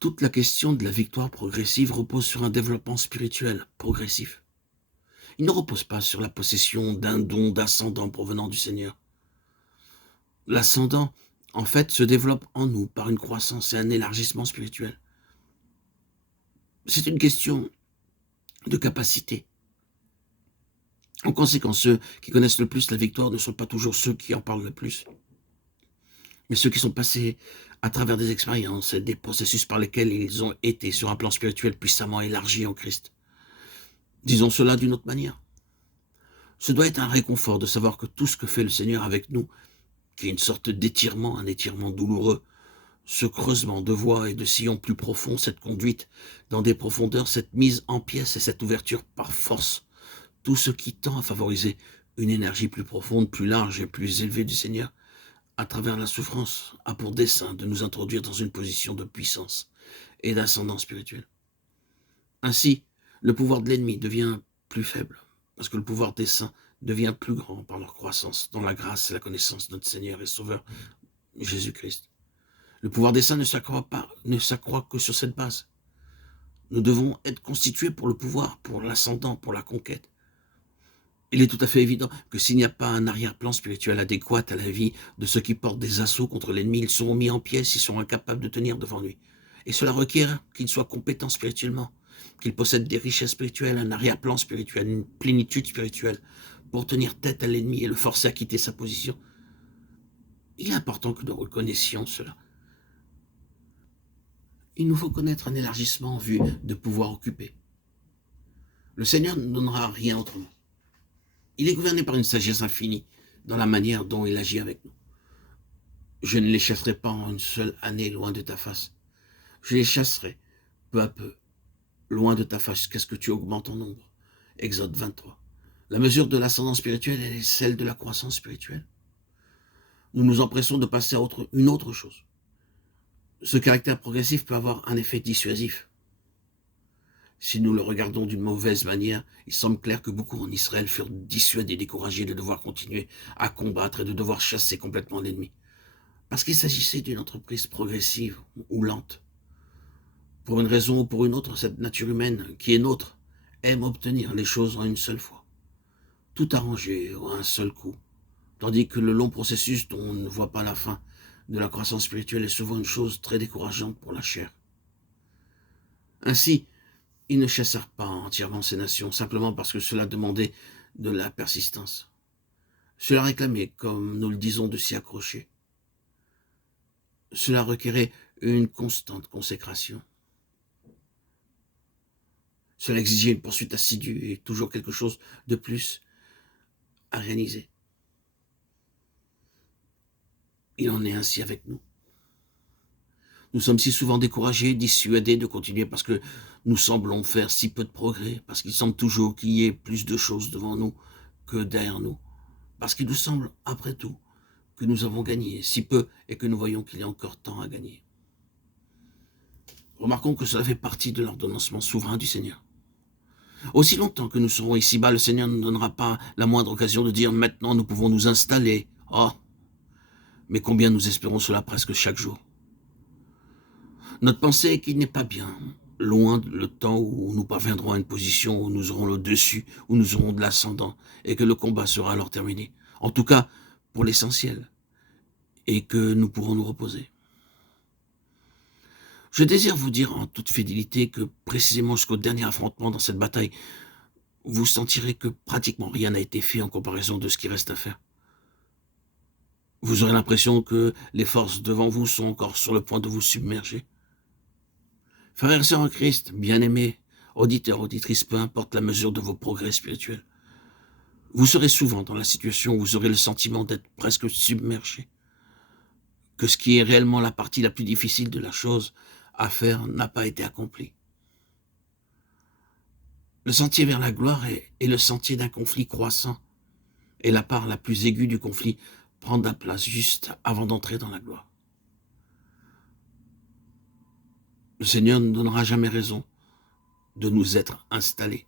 Toute la question de la victoire progressive repose sur un développement spirituel progressif. Il ne repose pas sur la possession d'un don d'ascendant provenant du Seigneur. L'ascendant, en fait, se développe en nous par une croissance et un élargissement spirituel. C'est une question de capacité. En conséquence, ceux qui connaissent le plus la victoire ne sont pas toujours ceux qui en parlent le plus, mais ceux qui sont passés à travers des expériences et des processus par lesquels ils ont été sur un plan spirituel puissamment élargi en Christ. Disons cela d'une autre manière. Ce doit être un réconfort de savoir que tout ce que fait le Seigneur avec nous, qui est une sorte d'étirement, un étirement douloureux, ce creusement de voies et de sillons plus profonds, cette conduite dans des profondeurs, cette mise en pièces et cette ouverture par force, tout ce qui tend à favoriser une énergie plus profonde, plus large et plus élevée du Seigneur, à travers la souffrance, a pour dessein de nous introduire dans une position de puissance et d'ascendant spirituel. Ainsi, le pouvoir de l'ennemi devient plus faible, parce que le pouvoir des saints devient plus grand par leur croissance dans la grâce et la connaissance de notre Seigneur et Sauveur Jésus-Christ. Le pouvoir des saints ne s'accroît que sur cette base. Nous devons être constitués pour le pouvoir, pour l'ascendant, pour la conquête. Il est tout à fait évident que s'il n'y a pas un arrière-plan spirituel adéquat à la vie de ceux qui portent des assauts contre l'ennemi, ils seront mis en pièces, ils seront incapables de tenir devant lui. Et cela requiert qu'ils soient compétents spirituellement, qu'ils possèdent des richesses spirituelles, un arrière-plan spirituel, une plénitude spirituelle, pour tenir tête à l'ennemi et le forcer à quitter sa position. Il est important que nous reconnaissions cela. Il nous faut connaître un élargissement en vue de pouvoir occuper. Le Seigneur ne donnera rien autrement. Il est gouverné par une sagesse infinie dans la manière dont il agit avec nous. Je ne les chasserai pas en une seule année loin de ta face. Je les chasserai peu à peu, loin de ta face, jusqu'à ce que tu augmentes en nombre. Exode 23. La mesure de l'ascendant spirituel est celle de la croissance spirituelle. Nous nous empressons de passer à une autre chose. Ce caractère progressif peut avoir un effet dissuasif. Si nous le regardons d'une mauvaise manière, il semble clair que beaucoup en Israël furent dissuadés, découragés de devoir continuer à combattre et de devoir chasser complètement l'ennemi. Parce qu'il s'agissait d'une entreprise progressive ou lente. Pour une raison ou pour une autre, cette nature humaine, qui est nôtre, aime obtenir les choses en une seule fois. Tout arranger en un seul coup. Tandis que le long processus dont on ne voit pas la fin de la croissance spirituelle est souvent une chose très décourageante pour la chair. Ainsi, ils ne chassèrent pas entièrement ces nations, simplement parce que cela demandait de la persistance. Cela réclamait, comme nous le disons, de s'y accrocher. Cela requérait une constante consécration. Cela exigeait une poursuite assidue et toujours quelque chose de plus à réaliser. Il en est ainsi avec nous. Nous sommes si souvent découragés, dissuadés de continuer parce que nous semblons faire si peu de progrès, parce qu'il semble toujours qu'il y ait plus de choses devant nous que derrière nous, parce qu'il nous semble, après tout, que nous avons gagné si peu et que nous voyons qu'il y a encore tant à gagner. Remarquons que cela fait partie de l'ordonnancement souverain du Seigneur. Aussi longtemps que nous serons ici-bas, le Seigneur ne donnera pas la moindre occasion de dire « maintenant nous pouvons nous installer ». Oh, mais combien nous espérons cela presque chaque jour. Notre pensée est qu'il n'est pas bien, loin le temps où nous parviendrons à une position où nous aurons le dessus, où nous aurons de l'ascendant, et que le combat sera alors terminé. En tout cas, pour l'essentiel, et que nous pourrons nous reposer. Je désire vous dire en toute fidélité que précisément jusqu'au dernier affrontement dans cette bataille, vous sentirez que pratiquement rien n'a été fait en comparaison de ce qui reste à faire. Vous aurez l'impression que les forces devant vous sont encore sur le point de vous submerger. Frères et sœurs en Christ, bien-aimés, auditeurs, auditrices, peu importe la mesure de vos progrès spirituels, vous serez souvent dans la situation où vous aurez le sentiment d'être presque submergé, que ce qui est réellement la partie la plus difficile de la chose à faire n'a pas été accompli. Le sentier vers la gloire est le sentier d'un conflit croissant, et la part la plus aiguë du conflit prend la place juste avant d'entrer dans la gloire. Le Seigneur ne donnera jamais raison de nous être installés.